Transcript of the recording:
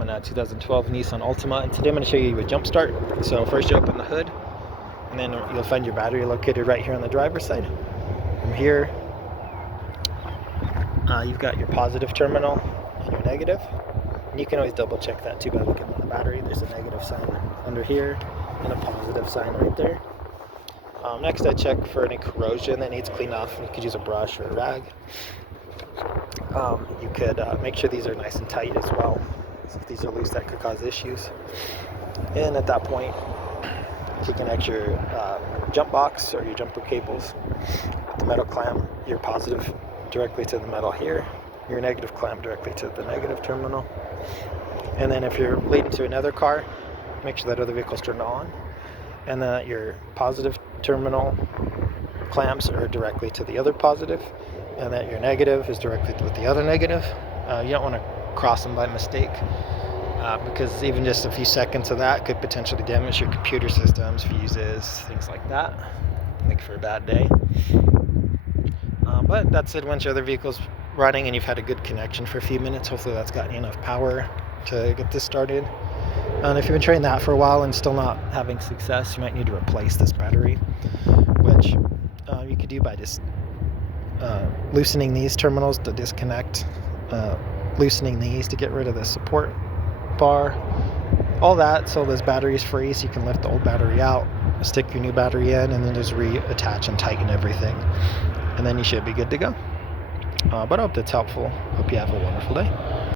I'm in a 2012 Nissan Altima, and today I'm going to show you a jump start. So first you open the hood, and then you'll find your battery located right here on the driver's side. From here, you've got your positive terminal and your negative. And you can always double check that too by looking at the battery. There's a negative sign under here and a positive sign right there. Next I check for any corrosion that needs clean off. You could use a brush or a rag. You could make sure these are nice and tight as well. So if these are loose, that could cause issues. And at that point, you can connect your jump box or your jumper cables, the metal clamp, your positive directly to the metal here, your negative clamp directly to the negative terminal. And then if you're leading to another car, make sure that other vehicle's turned on, and that your positive terminal clamps are directly to the other positive, and that your negative is directly with the other negative. You don't want to cross them by mistake, because even just a few seconds of that could potentially damage your computer systems, fuses, things like that. Make for a bad day. But that's it. Once your other vehicle's running and you've had a good connection for a few minutes, hopefully that's gotten you enough power to get this started. And if you've been trying that for a while and still not having success, you might need to replace this battery, which you could do by just loosening these terminals to disconnect, loosening these to get rid of the support bar, all that, so this battery is free, so you can lift the old battery out, stick your new battery in, and then just reattach and tighten everything, and then you should be good to go. But I hope that's helpful. Hope you have a wonderful day.